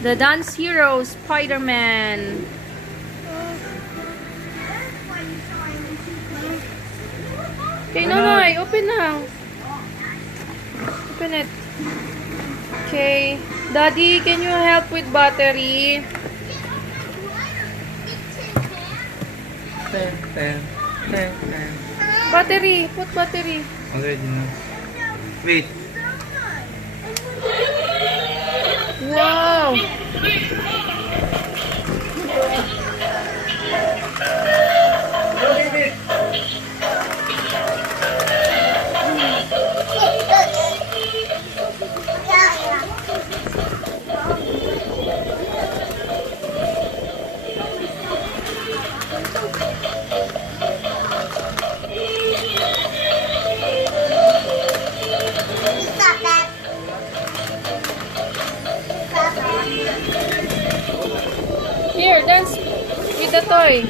The dance hero, Spiderman. Okay, Nonoy, open now. Open it. Okay. Daddy, can you help with battery? Battery. Put battery. Already na. Wait. Wow. Here, dance with the toy.